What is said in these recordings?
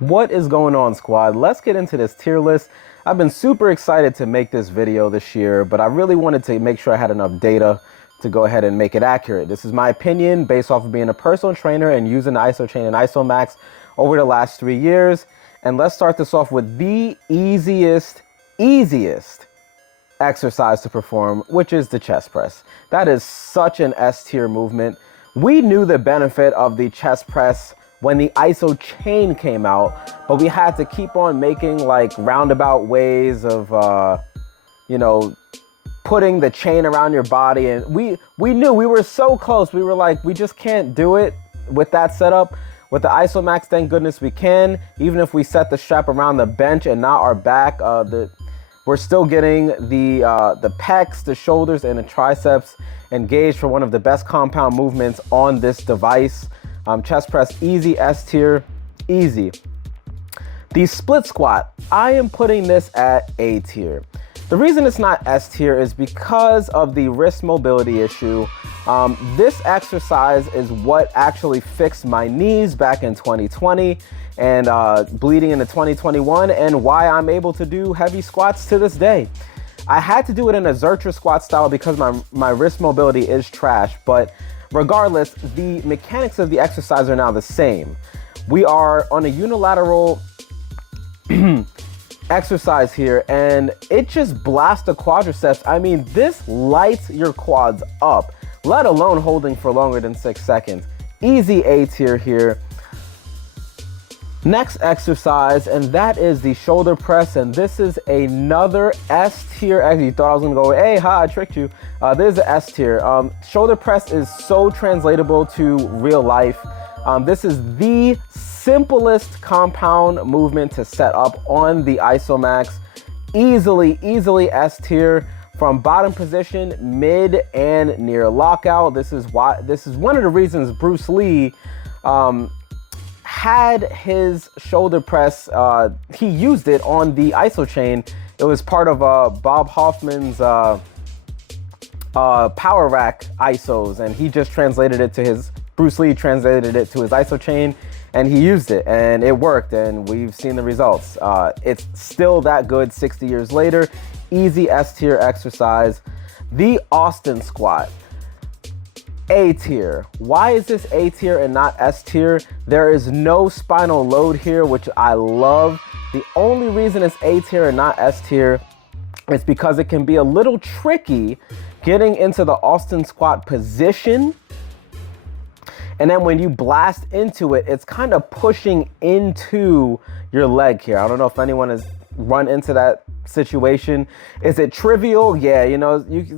What is going on, squad? Let's get into this tier list. I've been super excited to make this video this year, but I really wanted to make sure I had enough data to go ahead and make it accurate. This is my opinion based off of being a personal trainer and using the ISO chain and IsoMax over the last 3 years. And let's start this off with the easiest exercise to perform, which is the chest press. That is such an S tier movement. We knew the benefit of the chest press when the ISO chain came out, but we had to keep on making like roundabout ways of, putting the chain around your body. And we knew we were so close. We were like, we just can't do it with that setup. With the IsoMax, thank goodness we can. Even if we set the strap around the bench and not our back, we're still getting the pecs, the shoulders, and the triceps engaged for one of the best compound movements on this device. Chest press, easy, S tier, easy. The split squat, I am putting this at A tier. The reason it's not S tier is because of the wrist mobility issue. This exercise is what actually fixed my knees back in 2020 and bleeding into 2021, and why I'm able to do heavy squats to this day. I had to do it in a Zercher squat style because my wrist mobility is trash, but regardless, the mechanics of the exercise are now the same. We are on a unilateral exercise here, and it just blasts the quadriceps. I mean, this lights your quads up, let alone holding for longer than 6 seconds. Easy A tier here. Next exercise, and that is the shoulder press, and this is another S tier. Actually, you thought I was gonna go, hey, ha, I tricked you. This is an S tier. Shoulder press is so translatable to real life. This is the simplest compound movement to set up on the IsoMax. Easily S tier. From bottom position, mid, and near lockout. This is one of the reasons Bruce Lee had his shoulder press. He used it on the ISO chain. It was part of Bob Hoffman's power rack ISOs, and he just translated it to his, Bruce Lee translated it to his ISO chain, and he used it, and it worked, and we've seen the results. It's still that good 60 years later. Easy S tier exercise. The Austin squat, A tier. Why is this A tier and not S tier? There is no spinal load here, which I love. The only reason it's A tier and not S tier is because it can be a little tricky getting into the Austin squat position. And then when you blast into it, it's kind of pushing into your leg here. I don't know if anyone has run into that situation. Is it trivial? Yeah,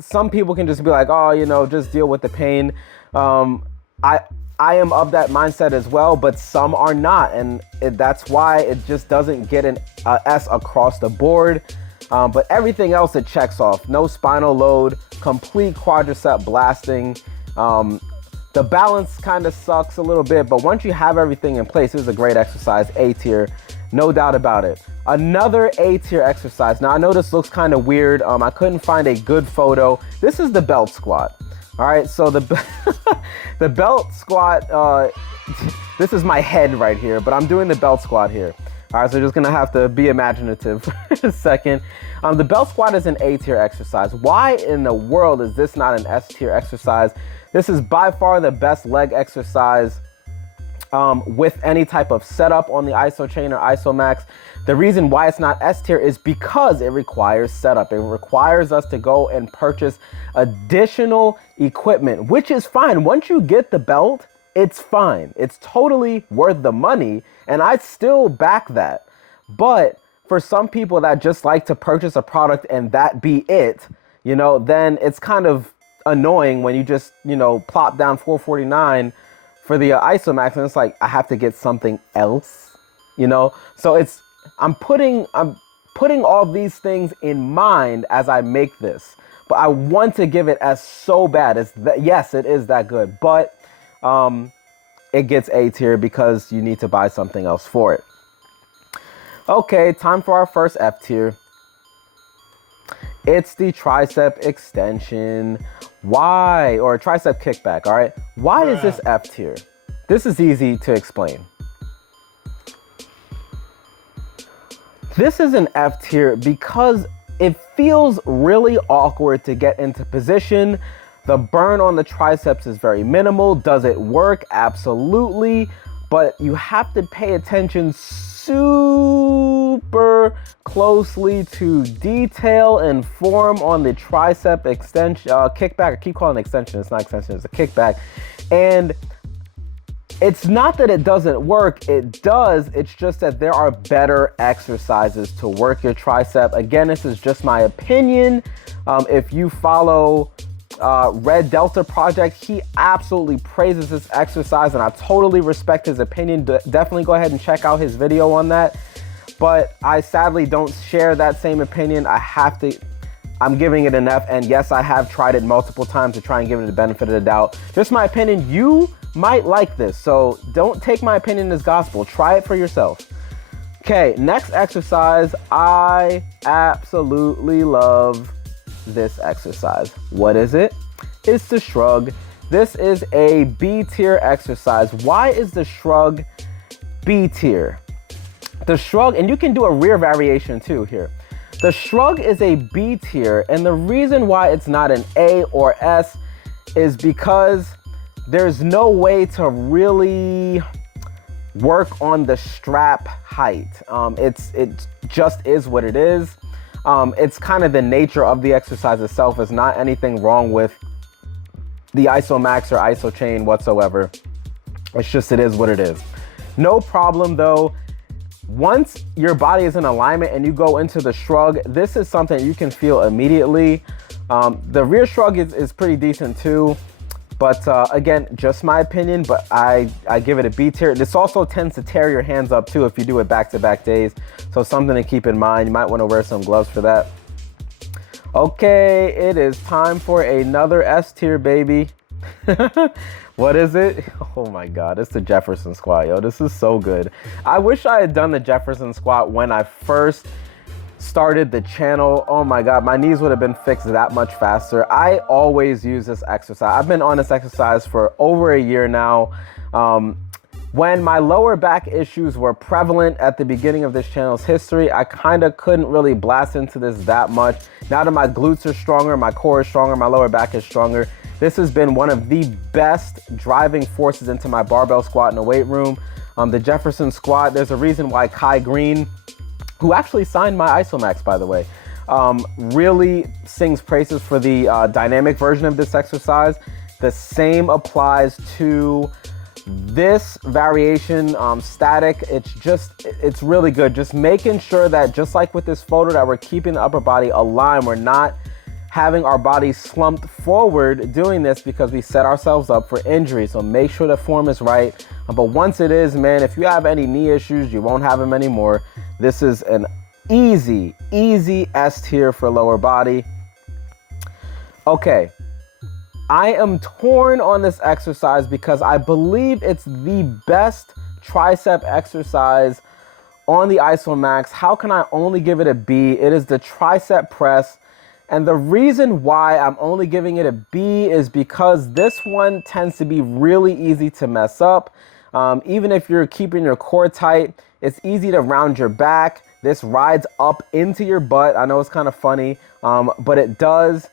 some people can just be like, oh, just deal with the pain. I am of that mindset as well, but some are not, and that's why it just doesn't get an S across the board. But everything else it checks off. No spinal load, complete quadricep blasting. The balance kind of sucks a little bit, but once you have everything in place, it was a great exercise. A tier, no doubt about it. Another A tier exercise. Now I know this looks kind of weird. I couldn't find a good photo. This is the belt squat. All right, so the belt squat, this is my head right here, but I'm doing the belt squat here. All right, so just gonna have to be imaginative for a second. The belt squat is an A tier exercise. Why in the world is this not an S tier exercise? This is by far the best leg exercise with any type of setup on the ISO chain or IsoMax. The reason why it's not S tier is because it requires setup. It requires us to go and purchase additional equipment, which is fine. Once you get the belt, it's fine. It's totally worth the money, and I still back that. But for some people that just like to purchase a product and that be it, then it's kind of annoying when you just, plop down $449 for the IsoMax, and it's like, I have to get something else, So I'm putting all these things in mind as I make this, but I want to give it as so bad as that. Yes, it is that good, but it gets A tier because you need to buy something else for it. Okay, time for our first F tier. It's the tricep extension. Why? Or tricep kickback, all right? Why is this F tier? This is easy to explain. This is an F tier because it feels really awkward to get into position. The burn on the triceps is very minimal. Does it work? Absolutely. But you have to pay attention super closely to detail and form on the tricep extension, kickback. I keep calling it extension. It's not extension, it's a kickback. And it's not that it doesn't work, it does. It's just that there are better exercises to work your tricep. Again, this is just my opinion. If you follow Red Delta Project, he absolutely praises this exercise and I totally respect his opinion. Definitely go ahead and check out his video on that. But I sadly don't share that same opinion. I'm giving it an F, and yes, I have tried it multiple times to try and give it the benefit of the doubt. Just my opinion. You might like this, so don't take my opinion as gospel. Try it for yourself. Okay, next exercise. I absolutely love this exercise. What is it? It's the shrug. This is a B tier exercise. Why is the shrug B tier? The shrug, and you can do a rear variation too here. The shrug is a B tier, and the reason why it's not an A or S is because there's no way to really work on the strap height. It just is what it is. It's kind of the nature of the exercise itself. There's not anything wrong with the IsoMax or ISO chain whatsoever. It's just, it is what it is. No problem though. Once your body is in alignment and you go into the shrug, this is something you can feel immediately. The rear shrug is pretty decent too. But again, just my opinion, but I give it a B tier. This also tends to tear your hands up too if you do it back-to-back days. So something to keep in mind. You might want to wear some gloves for that. Okay, it is time for another S tier, baby. What is it? Oh my God, it's the Jefferson squat, yo. This is so good. I wish I had done the Jefferson squat when I first started the channel. Oh my God, my knees would have been fixed that much faster. I always use this exercise. I've been on this exercise for over a year now. When my lower back issues were prevalent at the beginning of this channel's history, I kind of couldn't really blast into this that much. Now that my glutes are stronger, my core is stronger, my lower back is stronger, this has been one of the best driving forces into my barbell squat in the weight room. The Jefferson squat, there's a reason why Kai Green, who actually signed my IsoMax, by the way, really sings praises for the dynamic version of this exercise. The same applies to this variation, static. It's really good. Just making sure that, just like with this photo, that we're keeping the upper body aligned. We're not having our body slumped forward doing this because we set ourselves up for injury. So make sure the form is right. But once it is, man, if you have any knee issues, you won't have them anymore. This is an easy S tier for lower body. Okay, I am torn on this exercise because I believe it's the best tricep exercise on the IsoMax. How can I only give it a B? It is the tricep press. And the reason why I'm only giving it a B is because this one tends to be really easy to mess up. Even if you're keeping your core tight, it's easy to round your back. This rides up into your butt. I know it's kind of funny, but it does.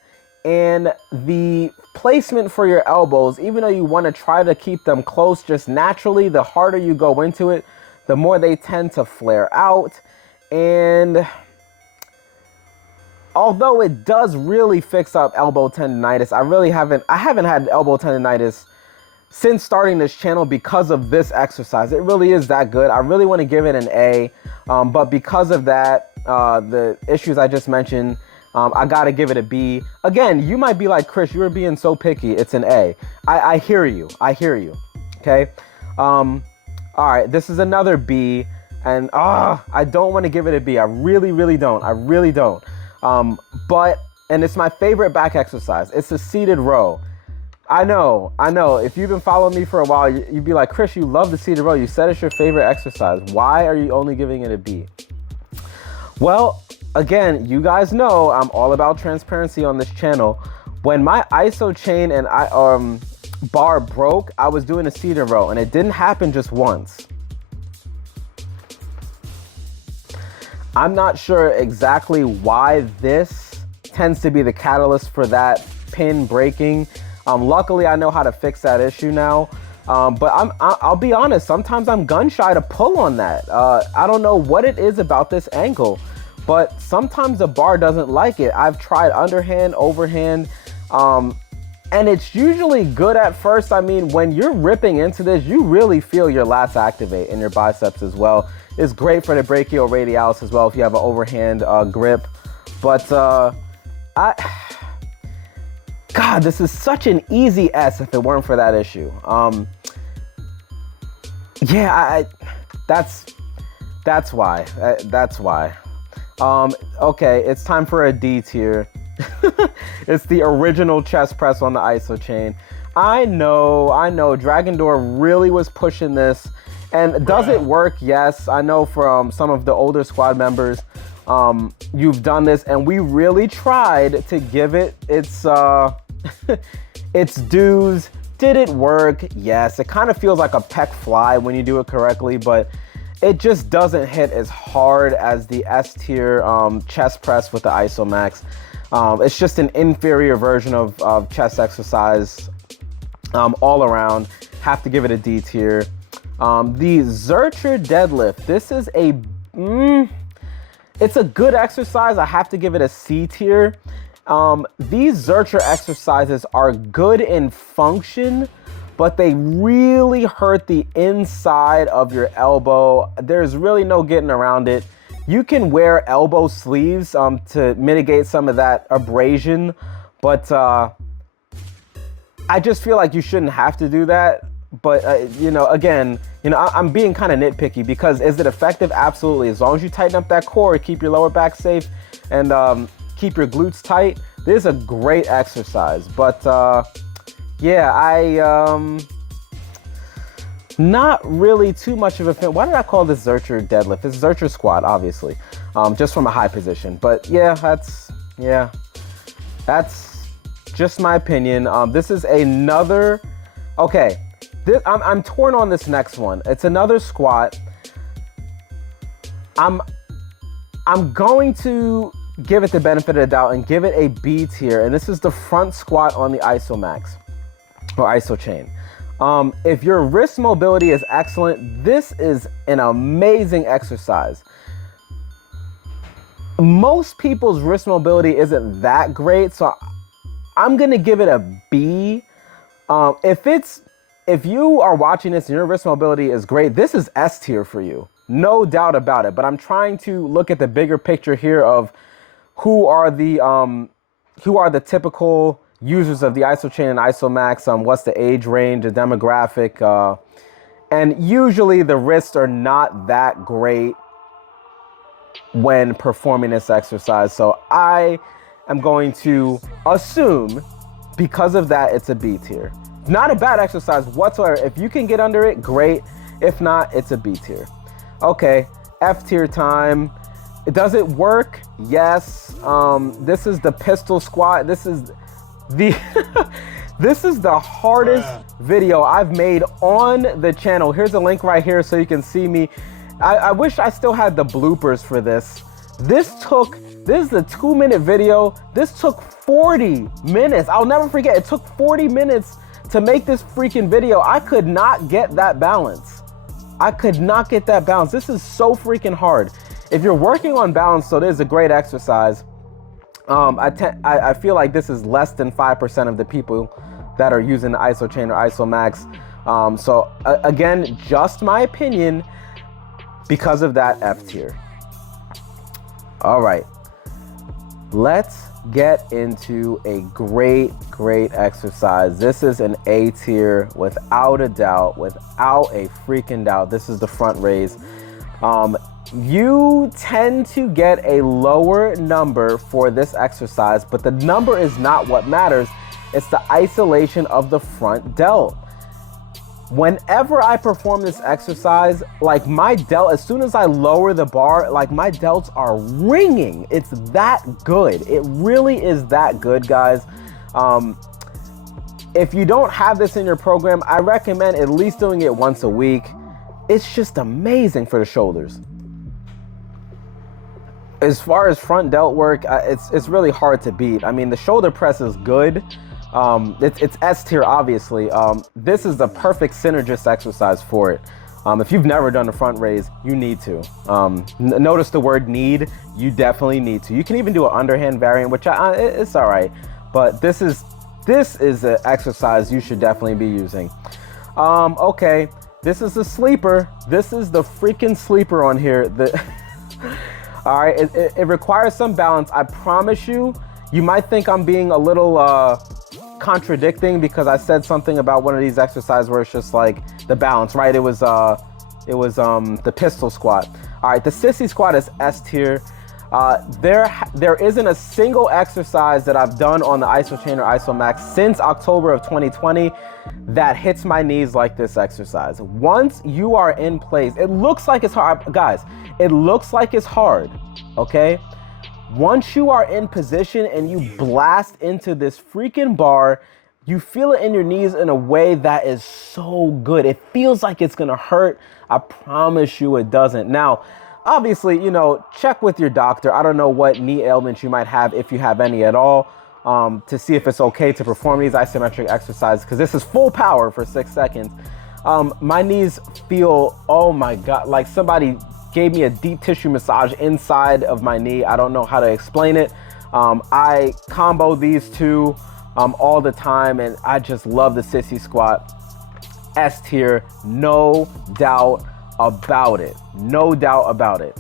And the placement for your elbows, even though you want to try to keep them close just naturally, the harder you go into it, the more they tend to flare out. And although it does really fix up elbow tendonitis, I haven't had elbow tendonitis since starting this channel because of this exercise. It really is that good. I really want to give it an A, but because of that, the issues I just mentioned, I gotta give it a B. Again, you might be like, Chris, you were being so picky. It's an A. I hear you. I hear you. Okay. All right. This is another B, and I don't want to give it a B. I really don't. I really don't. And it's my favorite back exercise. It's a seated row. I know. If you've been following me for a while, you'd be like, Chris, you love the seated row. You said it's your favorite exercise. Why are you only giving it a B? Well, again, you guys know I'm all about transparency on this channel. When my ISO chain and bar broke, I was doing a seated row, and it didn't happen just once. I'm not sure exactly why this tends to be the catalyst for that pin breaking. Luckily, I know how to fix that issue now. But I'll be honest, sometimes I'm gun shy to pull on that. I don't know what it is about this ankle, but sometimes the bar doesn't like it. I've tried underhand, overhand, and it's usually good at first. I mean, when you're ripping into this, you really feel your lats activate in your biceps as well. It's great for the brachioradialis as well if you have an overhand grip. But God, this is such an easy S if it weren't for that issue. Yeah, that's why. That's why. Okay, it's time for a D tier. It's the original chest press on the iso chain. I know, Dragon Door really was pushing this. And does it work? Yes. I know from some of the older squad members, you've done this, and we really tried to give it its its dues. Did it work? Yes. It kind of feels like a pec fly when you do it correctly, but it just doesn't hit as hard as the S tier chest press with the IsoMax. It's just an inferior version of chest exercise all around. Have to give it a D tier. The Zercher deadlift. This is it's a good exercise. I have to give it a C tier. These Zercher exercises are good in function, but they really hurt the inside of your elbow. There's really no getting around it. You can wear elbow sleeves to mitigate some of that abrasion, but I just feel like you shouldn't have to do that. But again, I'm being kind of nitpicky because is it effective? Absolutely. As long as you tighten up that core, keep your lower back safe, and keep your glutes tight, this is a great exercise. But yeah, not really too much of a fan. Why did I call this Zercher deadlift? It's Zercher squat, obviously, just from a high position. But yeah, that's just my opinion. This is another. Okay, I'm torn on this next one. It's another squat. I'm going to give it the benefit of the doubt and give it a B tier. And this is the front squat on the IsoMax or iso chain. If your wrist mobility is excellent, this is an amazing exercise. Most people's wrist mobility isn't that great, so I'm gonna give it a B. If you are watching this and your wrist mobility is great, this is S tier for you, no doubt about it. But I'm trying to look at the bigger picture here of who are the typical users of the iso chain and IsoMax. What's the age range, the demographic, and usually the wrists are not that great when performing this exercise. So I am going to assume because of that, it's a B tier. Not a bad exercise whatsoever. If you can get under it, great. If not, it's a B tier. Okay, F tier time. Does it work? Yes. This is the pistol squat. This is the this is the hardest video I've made on the channel. Here's a link right here so you can see me. I wish I still had the bloopers for this. This is a 2-minute video. This took 40 minutes. I'll never forget. It took 40 minutes to make this freaking video. I could not get that balance. This is so freaking hard. If you're working on balance, so this is a great exercise. I feel like this is less than 5% of the people that are using the iso chain or IsoMax. So again, just my opinion. Because of that, F tier. All right, let's get into a great exercise. This is an A tier without a doubt, without a freaking doubt. This is the front raise. You tend to get a lower number for this exercise, but the number is not what matters. It's the isolation of the front delt. Whenever I perform this exercise, like my delt, as soon as I lower the bar, like my delts are ringing. It's that good. It really is that good, guys. If you don't have this in your program, I recommend at least doing it once a week. It's just amazing for the shoulders. As far as front delt work, it's really hard to beat. I mean, the shoulder press is good. It's S tier, obviously. This is the perfect synergist exercise for it. If you've never done a front raise, you need to. Notice the word need. You definitely need to. You can even do an underhand variant, which it's all right. But this is an exercise you should definitely be using. Okay, this is the sleeper. This is the freaking sleeper on here. All right, it requires some balance. I promise you. You might think I'm being a little contradicting because I said something about one of these exercises where it's just like the balance, right? It was the pistol squat. All right, the sissy squat is S tier. There isn't a single exercise that I've done on the IsoChain or IsoMax since October of 2020 that hits my knees like this exercise. Once you are in place, it looks like it's hard, guys. It looks like it's hard, okay? Once you are in position and you blast into this freaking bar, you feel it in your knees in a way that is so good. It feels like it's gonna hurt. I promise you it doesn't. Now, obviously, you know, check with your doctor. I don't know what knee ailments you might have, if you have any at all, to see if it's okay to perform these isometric exercises, because this is full power for 6 seconds. My knees feel, oh my God, like somebody gave me a deep tissue massage inside of my knee. I don't know how to explain it. I combo these two all the time, and I just love the sissy squat. S tier, no doubt about it. No doubt about it.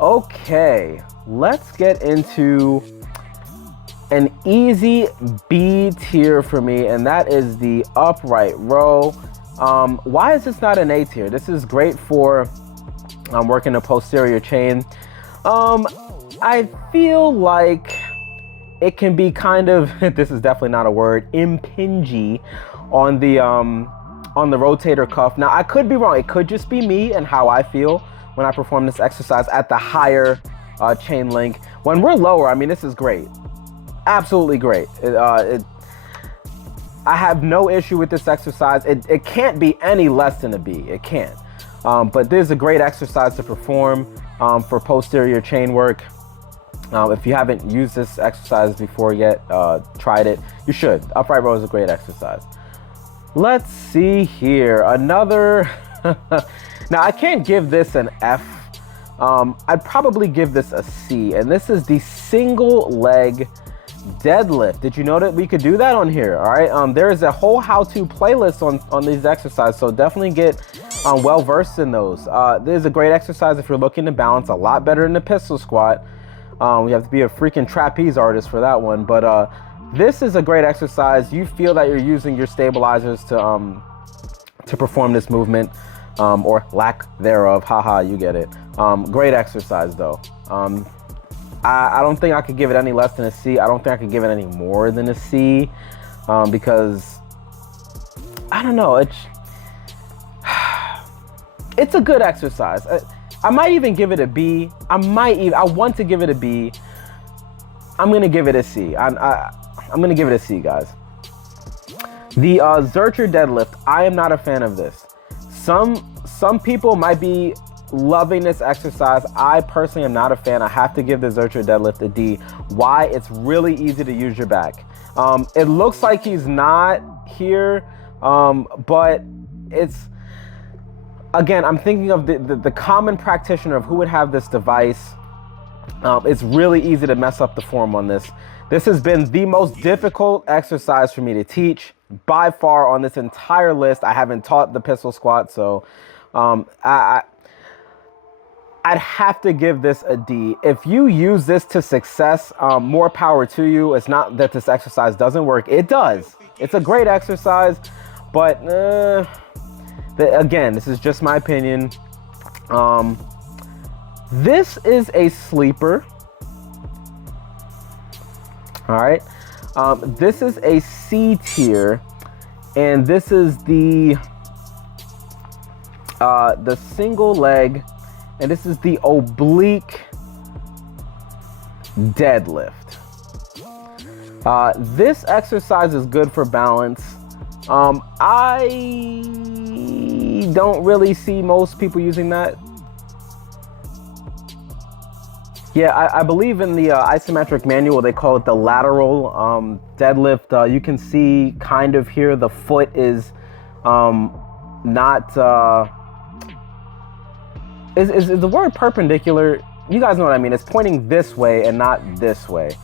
Okay, let's get into an easy B tier for me, and that is the upright row. Why is this not an A tier? This is great for working the posterior chain. I feel like it can be kind of, this is definitely not a word, impingy on the rotator cuff. Now, I could be wrong. It could just be me and how I feel when I perform this exercise at the higher chain link. When we're lower, I mean, this is great. Absolutely great. I have no issue with this exercise. It can't be any less than a B. It can't. But this is a great exercise to perform for posterior chain work. If you haven't used this exercise before yet, tried it, you should. Upright row is a great exercise. Let's see here. Another, now I can't give this an F. I'd probably give this a C, and this is the single leg deadlift. Did you know that we could do that on here? All right, there is a whole how-to playlist on these exercises, so definitely get well versed in those. This is a great exercise if you're looking to balance, a lot better than the pistol squat. You have to be a freaking trapeze artist for that one, but this is a great exercise. You feel that you're using your stabilizers to perform this movement, or lack thereof. Haha, you get it. Great exercise though. I don't think I could give it any less than a C. I don't think I could give it any more than a C, because I don't know. It's a good exercise. I might even give it a B. I want to give it a B. I'm gonna give it a C. I'm gonna give it a C, guys. The Zercher deadlift, I am not a fan of this. Some people might be loving this exercise. I personally am not a fan. I have to give the Zercher deadlift a D. Why? It's really easy to use your back. It looks like he's not here, but it's, again, I'm thinking of the common practitioner of who would have this device. It's really easy to mess up the form on this. This has been the most difficult exercise for me to teach by far on this entire list. I haven't taught the pistol squat, so I'd have to give this a D. If you use this to success, more power to you. It's not that this exercise doesn't work. It does. It's a great exercise, but again, this is just my opinion. This is a sleeper. All right. This is a C tier, and this is the single leg, and this is the oblique deadlift. This exercise is good for balance. I don't really see most people using that. Yeah, I believe in the isometric manual, they call it the lateral deadlift. You can see kind of here the foot is not, is the word perpendicular? You guys know what I mean. It's pointing this way and not this way.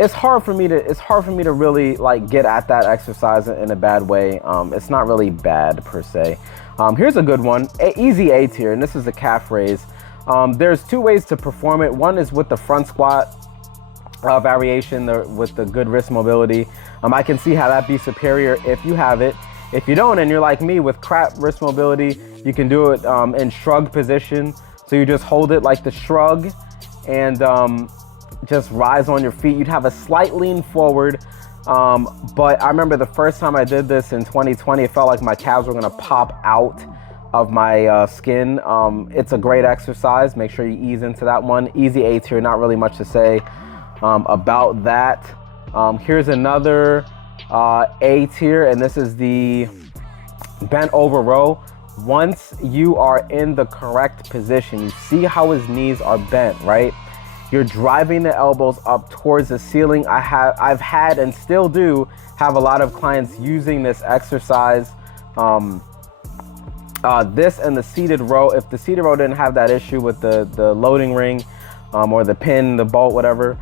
It's hard for me to really like get at that exercise in a bad way. It's not really bad per se. Here's a good one, easy A tier, and this is the calf raise. There's two ways to perform it. One is with the front squat variation with the good wrist mobility. I can see how that'd be superior if you have it. If you don't, and you're like me with crap wrist mobility, you can do it in shrug position. So you just hold it like the shrug and just rise on your feet. You'd have a slight lean forward. But I remember the first time I did this in 2020, it felt like my calves were gonna pop out of my skin. It's a great exercise. Make sure you ease into that one. Easy A tier, not really much to say about that. Here's another A tier, and this is the bent over row. Once you are in the correct position, you see how his knees are bent, right? You're driving the elbows up towards the ceiling. I've had and still do have a lot of clients using this exercise. This and the seated row. If the seated row didn't have that issue with the loading ring or the pin, the bolt, whatever,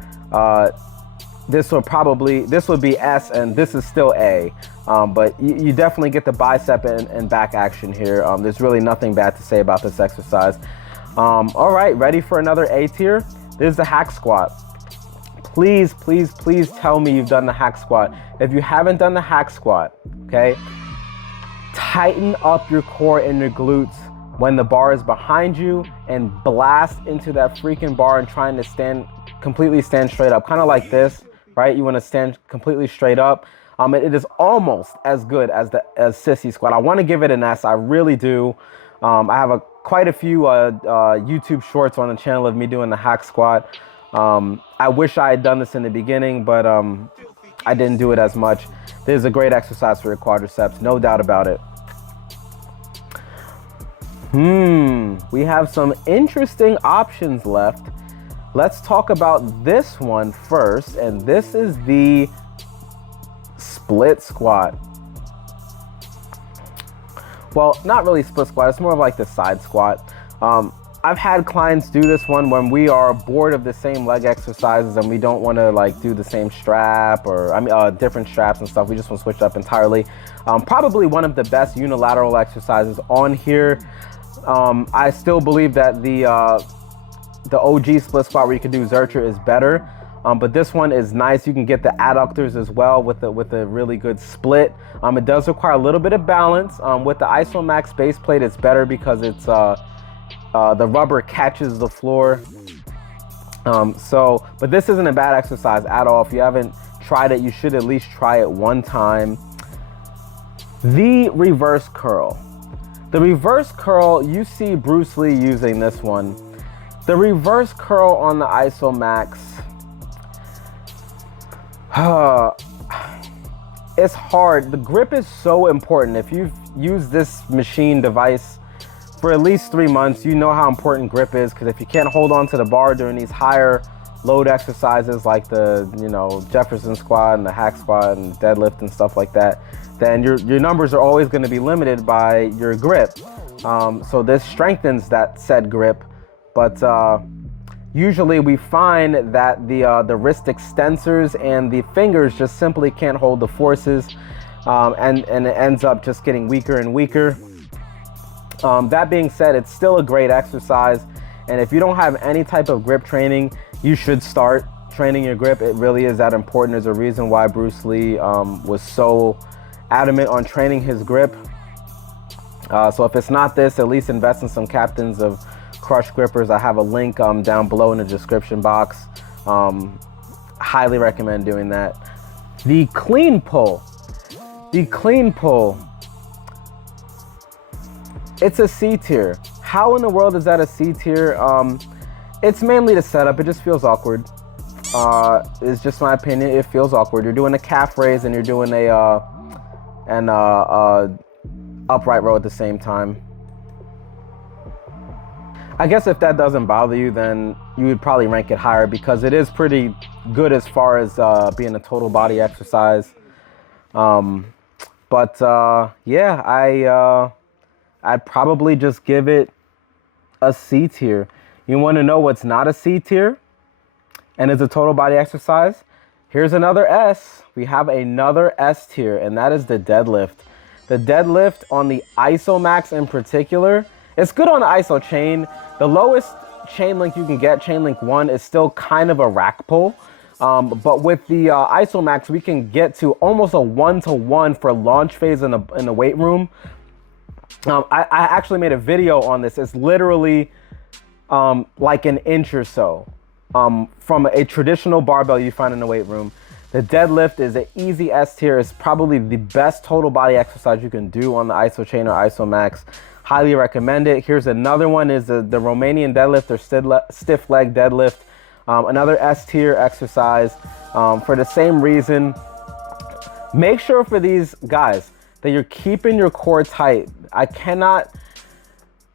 this would be S, and this is still A. But you definitely get the bicep and back action here. There's really nothing bad to say about this exercise. All right, ready for another A tier? This is the hack squat. Please, please, please tell me you've done the hack squat. If you haven't done the hack squat, okay, tighten up your core and your glutes when the bar is behind you and blast into that freaking bar and trying to completely stand straight up. Kind of like this, right? You want to stand completely straight up. It is almost as good as sissy squat. I want to give it an S. I really do. I have quite a few YouTube shorts on the channel of me doing the hack squat. I wish I had done this in the beginning, but I didn't do it as much. This is a great exercise for your quadriceps, no doubt about it. We have some interesting options left. Let's talk about this one first, and this is the split squat. Well, not really split squat, it's more of like the side squat. I've had clients do this one when we are bored of the same leg exercises and we don't want to like do the same strap or different straps and stuff. We just want to switch it up entirely. Probably one of the best unilateral exercises on here. I still believe that the OG split squat where you can do Zercher is better. But this one is nice. You can get the adductors as well with a really good split. It does require a little bit of balance. With the IsoMax base plate, it's better because it's the rubber catches the floor. But this isn't a bad exercise at all. If you haven't tried it, you should at least try it one time. The reverse curl. The reverse curl, you see Bruce Lee using this one. The reverse curl on the IsoMax, it's hard. The grip is so important. If you've used this machine device for at least 3 months, you know how important grip is, because if you can't hold on to the bar during these higher load exercises like the Jefferson squat and the hack squat and deadlift and stuff like that, then your numbers are always going to be limited by your grip. So this strengthens that said grip, but usually we find that the wrist extensors and the fingers just simply can't hold the forces, and it ends up just getting weaker and weaker. That being said, it's still a great exercise, and if you don't have any type of grip training, you should start training your grip. It really is that important. There's a reason why Bruce Lee was so adamant on training his grip. So if it's not this, at least invest in some captains of Crush grippers. I have a link down below in the description box. Highly recommend doing that. The clean pull. It's a C tier. How in the world is that a C tier? It's mainly the setup. It just feels awkward. It's just my opinion. It feels awkward. You're doing a calf raise and you're doing an upright row at the same time. I guess if that doesn't bother you, then you would probably rank it higher because it is pretty good as far as being a total body exercise. Yeah, I'd probably just give it a C tier. You want to know what's not a C tier and it's a total body exercise? Here's another S. We have another S tier, and that is the deadlift. The deadlift on the IsoMax in particular, it's good on the ISO chain. The lowest chain length you can get, chain link 1, is still kind of a rack pull. But with the IsoMax, we can get to almost a 1-to-1 for launch phase in the weight room. I actually made a video on this. It's literally like an inch or so from a traditional barbell you find in the weight room. The deadlift is an easy S tier. It's probably the best total body exercise you can do on the ISO chain or IsoMax. Highly recommend it. Here's another one, is the Romanian deadlift or stiff leg deadlift. Another S tier exercise for the same reason. Make sure for these guys that you're keeping your core tight. I cannot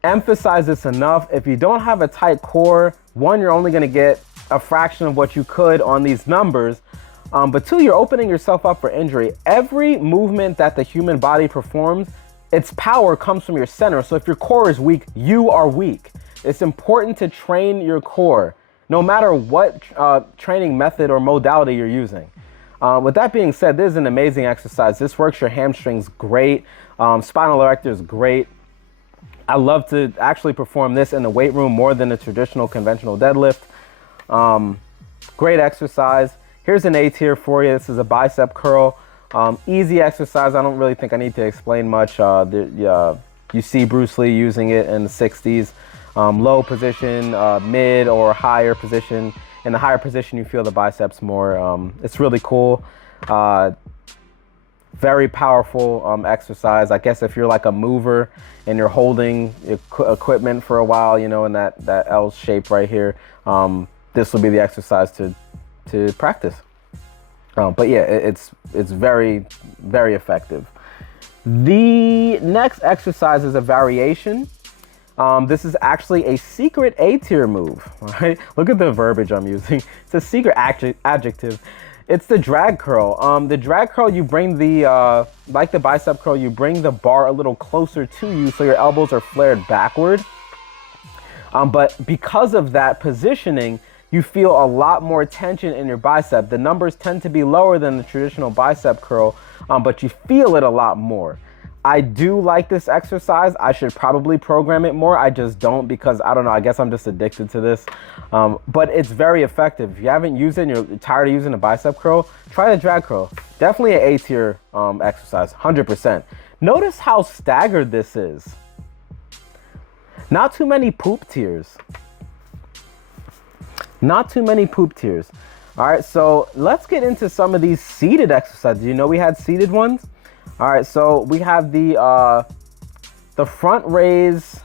emphasize this enough. If you don't have a tight core, one, you're only going to get a fraction of what you could on these numbers. But two, you're opening yourself up for injury. Every movement that the human body performs, its power comes from your center. So if your core is weak, you are weak. It's important to train your core, no matter what training method or modality you're using. With that being said, this is an amazing exercise. This works your hamstrings great. Spinal erector is great. I love to actually perform this in the weight room more than a traditional conventional deadlift. Great exercise. Here's an A tier for you. This is a bicep curl. Easy exercise. I don't really think I need to explain much. You see Bruce Lee using it in the 60s. Low position, mid or higher position. In the higher position, you feel the biceps more. It's really cool. Very powerful exercise. I guess if you're like a mover and you're holding equipment for a while, you know, in that L shape right here, this will be the exercise to practice. But yeah, it's very, very effective. The next exercise is a variation. This is actually a secret A tier move, right? Look at the verbiage I'm using. It's a secret adjective. It's the drag curl. The drag curl, you bring the, like the bicep curl, you bring the bar a little closer to you so your elbows are flared backward. But because of that positioning, you feel a lot more tension in your bicep. The numbers tend to be lower than the traditional bicep curl, but you feel it a lot more. I do like this exercise. I should probably program it more. I just don't because, I don't know, I guess I'm just addicted to this. But it's very effective. If you haven't used it and you're tired of using a bicep curl, try the drag curl. Definitely an A tier exercise, 100%. Notice how staggered this is. Not too many poop tiers. Not too many poop tiers. All right, so let's get into some of these seated exercises. You know we had seated ones? All right, so we have the front raise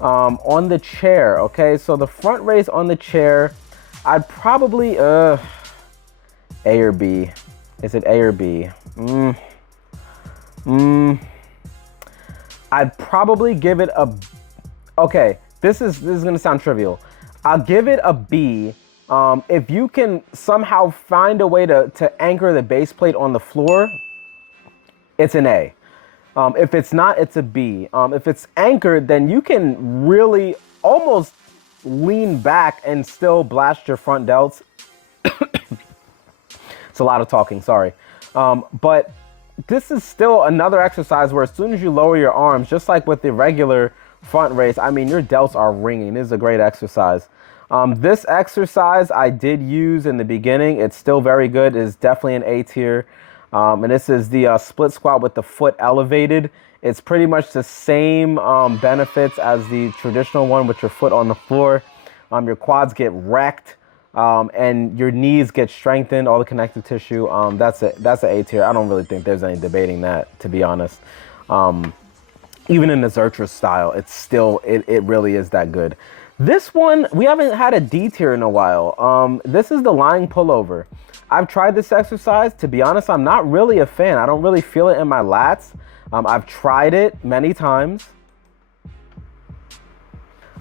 on the chair, okay? So the front raise on the chair, I'd probably, A or B? Is it A or B? I'd probably give it a, okay, this is gonna sound trivial. I'll give it a B. If you can somehow find a way to anchor the base plate on the floor, it's an A. If it's not, it's a B. If it's anchored, then you can really almost lean back and still blast your front delts. It's a lot of talking, sorry. But this is still another exercise where as soon as you lower your arms, just like with the regular front raise, I mean, your delts are ringing. This is a great exercise. This exercise I did use in the beginning. It's still very good. It's definitely an A tier. And this is the split squat with the foot elevated. It's pretty much the same benefits as the traditional one with your foot on the floor. Your quads get wrecked and your knees get strengthened, all the connective tissue. That's an A tier. I don't really think there's any debating that, to be honest. Even in the Zertra style, it's still, it really is that good. This one, we haven't had a D tier in a while. This is the lying pullover. I've tried this exercise. To be honest, I'm not really a fan. I don't really feel it in my lats. I've tried it many times.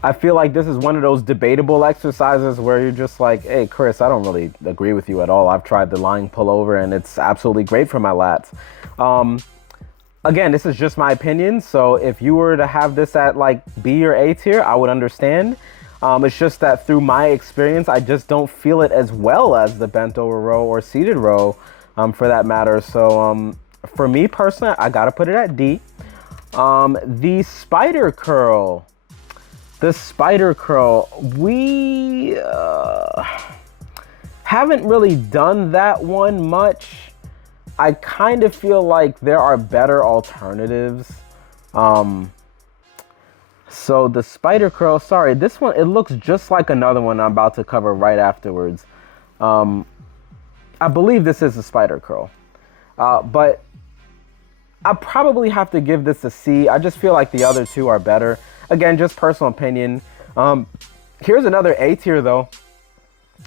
I feel like this is one of those debatable exercises where you're just like, hey, Chris, I don't really agree with you at all. I've tried the lying pullover and it's absolutely great for my lats. Again, this is just my opinion. So if you were to have this at like B or A tier, I would understand. It's just that through my experience, I just don't feel it as well as the bent over row or seated row, for that matter. So for me personally, I gotta put it at D. The spider curl. The spider curl, we haven't really done that one much. I kind of feel like there are better alternatives. So the spider curl, sorry, this one, it looks just like another one I'm about to cover right afterwards. I believe this is a spider curl, but I probably have to give this a C. I just feel like the other two are better. Again, just personal opinion. Here's another A tier though.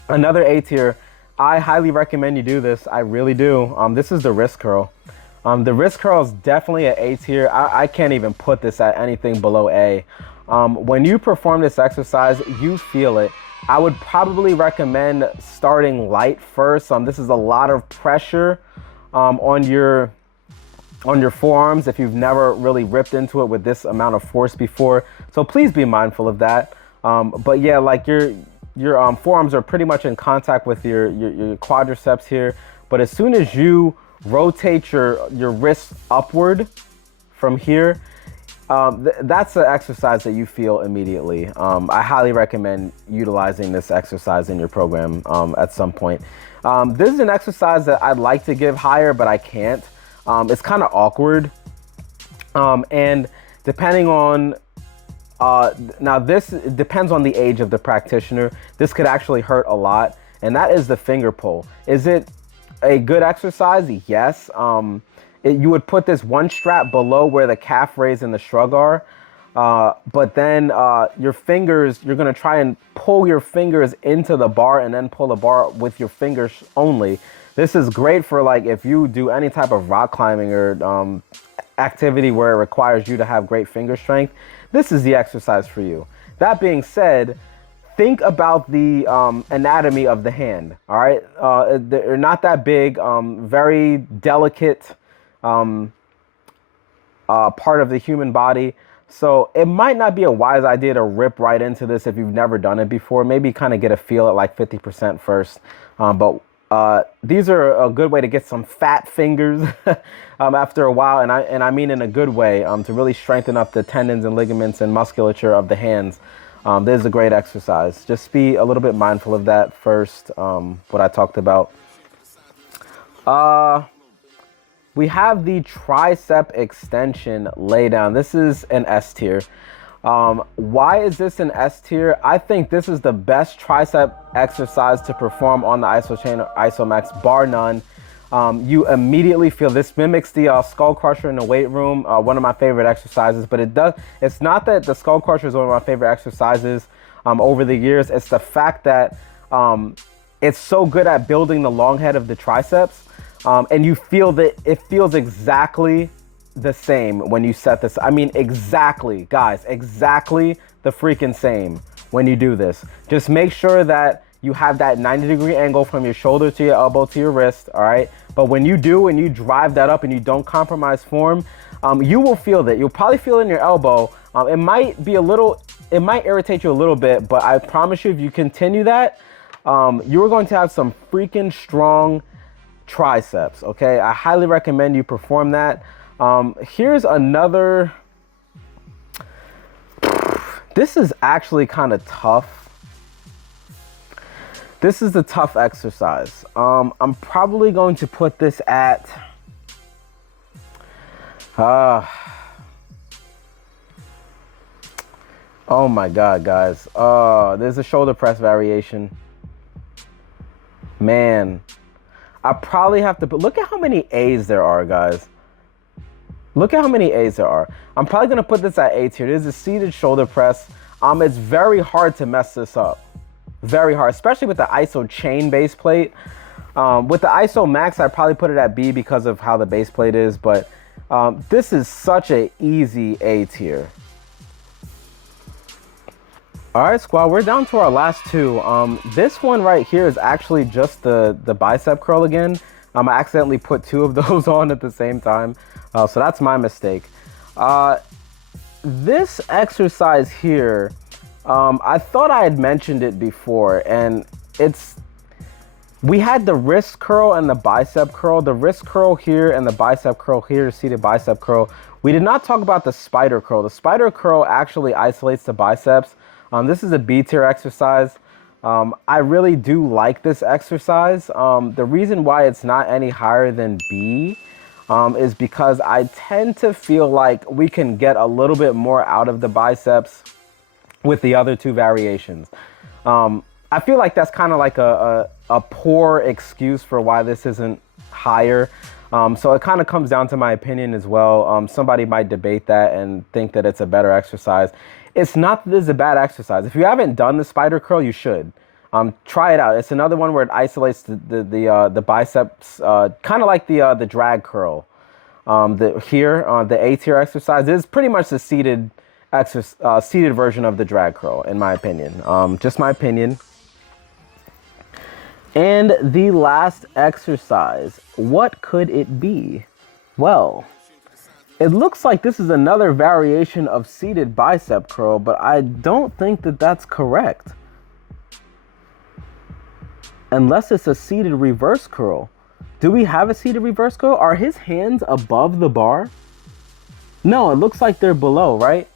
Another A tier. I highly recommend you do this. I really do. This is the wrist curl. The wrist curl is definitely an A tier. I can't even put this at anything below A. When you perform this exercise, you feel it. I would probably recommend starting light first. This is a lot of pressure on your forearms if you've never really ripped into it with this amount of force before. So please be mindful of that. But yeah, like your forearms are pretty much in contact with your quadriceps here. But as soon as you rotate your wrist upward from here, that's an exercise that you feel immediately. I highly recommend utilizing this exercise in your program at some point. This is an exercise that I'd like to give higher, but I can't. It's kind of awkward. And depending on, now this depends on the age of the practitioner. This could actually hurt a lot, and that is the finger pull. Is it a good exercise? Yes. You would put this one strap below where the calf raise and the shrug are. But then your fingers, you're gonna try and pull your fingers into the bar and then pull the bar with your fingers only. This is great for like if you do any type of rock climbing or activity where it requires you to have great finger strength. This is the exercise for you. That being said, think about the anatomy of the hand, all right? They're not that big, very delicate part of the human body. So it might not be a wise idea to rip right into this if you've never done it before. Maybe kind of get a feel at like 50% first. But these are a good way to get some fat fingers after a while. And I mean in a good way, to really strengthen up the tendons and ligaments and musculature of the hands. This is a great exercise. Just be a little bit mindful of that first, what I talked about. We have the tricep extension lay down. This is an S tier. Why is this an S tier? I think this is the best tricep exercise to perform on the iso chain or IsoMax, bar none. You immediately feel this mimics the skull crusher in the weight room, one of my favorite exercises, but it's not that the skull crusher is one of my favorite exercises over the years. It's the fact that it's so good at building the long head of the triceps, and you feel that it feels exactly the same when you set this. I mean, exactly, guys, exactly the freaking same when you do this. Just make sure that you have that 90-degree angle from your shoulder to your elbow to your wrist, all right? But when you do and you drive that up and you don't compromise form, you will feel that. You'll probably feel it in your elbow. It might irritate you a little bit, but I promise you, if you continue that, you're going to have some freaking strong triceps, okay? I highly recommend you perform that. Here's another, this is actually kind of tough. This is a tough exercise. I'm probably going to put this at, oh my God, guys. There's a shoulder press variation. Man, I probably have to put, look at how many A's there are, guys. Look at how many A's there are. I'm probably gonna put this at A tier. This is a seated shoulder press. It's very hard to mess this up. Very hard, especially with the ISO chain base plate. With the IsoMax, I'd probably put it at B because of how the base plate is, but this is such an easy A tier. All right, squad, we're down to our last two. This one right here is actually just the bicep curl again. I accidentally put two of those on at the same time, so that's my mistake. This exercise here, I thought I had mentioned it before, and we had the wrist curl and the bicep curl. The wrist curl here and the bicep curl here, seated bicep curl. We did not talk about the spider curl. The spider curl actually isolates the biceps. This is a B tier exercise. I really do like this exercise. The reason why it's not any higher than B is because I tend to feel like we can get a little bit more out of the biceps with the other two variations. I feel like that's kind of like a poor excuse for why this isn't higher. So it kind of comes down to my opinion as well. Somebody might debate that and think that it's a better exercise. It's not that this is a bad exercise. If you haven't done the spider curl, you should. Try it out. It's another one where it isolates the biceps, kind of like the drag curl. The A tier exercise is pretty much the seated version of the drag curl, in my opinion. Just my opinion. And the last exercise, what could it be? Well, it looks like this is another variation of seated bicep curl, but I don't think that that's correct. Unless it's a seated reverse curl. Do we have a seated reverse curl? Are his hands above the bar? No, it looks like they're below, right?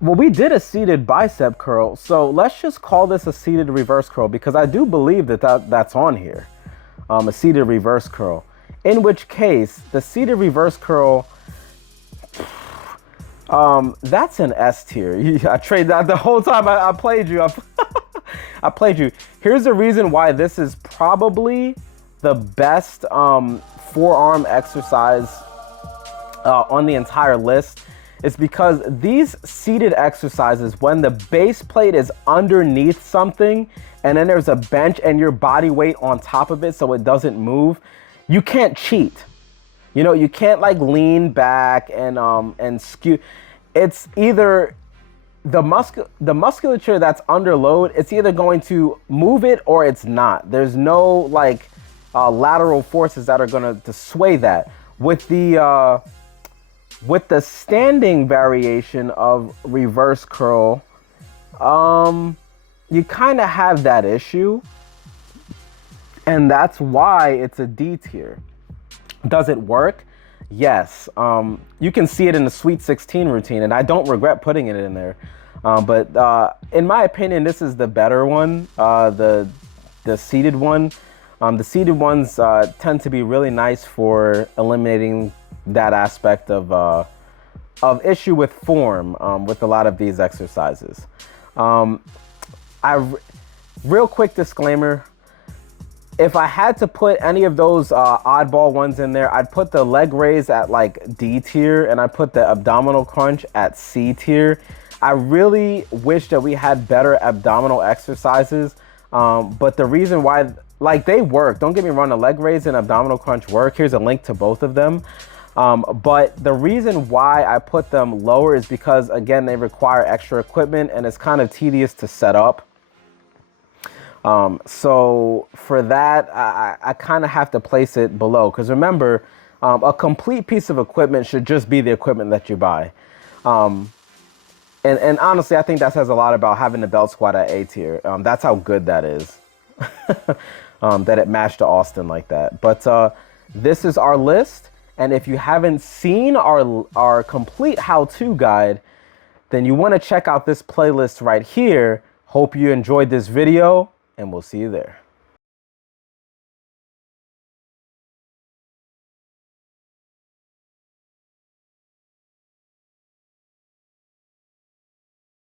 Well, we did a seated bicep curl, so let's just call this a seated reverse curl because I do believe that's on here. A seated reverse curl. In which case, the seated reverse curl, that's an S tier. I trade that the whole time I played you. I played you. Here's the reason why this is probably the best forearm exercise on the entire list. It's because these seated exercises, when the base plate is underneath something and then there's a bench and your body weight on top of it so it doesn't move, you can't cheat. You know, you can't like lean back and skew. It's either the musculature that's under load, it's either going to move it or it's not. There's no like lateral forces that are going to sway that. With the standing variation of reverse curl, you kind of have that issue. And that's why it's a D tier. Does it work? Yes. You can see it in the Sweet 16 routine, and I don't regret putting it in there. But in my opinion, this is the better one, the seated one. The seated ones tend to be really nice for eliminating that aspect of issue with form with a lot of these exercises. Real quick disclaimer, if I had to put any of those oddball ones in there, I'd put the leg raise at like D tier and I put the abdominal crunch at C tier. I really wish that we had better abdominal exercises, but the reason why, like, they work, don't get me wrong, the leg raise and abdominal crunch work. Here's a link to both of them. But the reason why I put them lower is because, again, they require extra equipment and it's kind of tedious to set up. So for that, I kind of have to place it below, because remember, a complete piece of equipment should just be the equipment that you buy. And honestly, I think that says a lot about having the belt squad at A tier. That's how good that is, that it matched to Austin like that. But this is our list. And if you haven't seen our complete how-to guide, then you want to check out this playlist right here. Hope you enjoyed this video, and we'll see you there.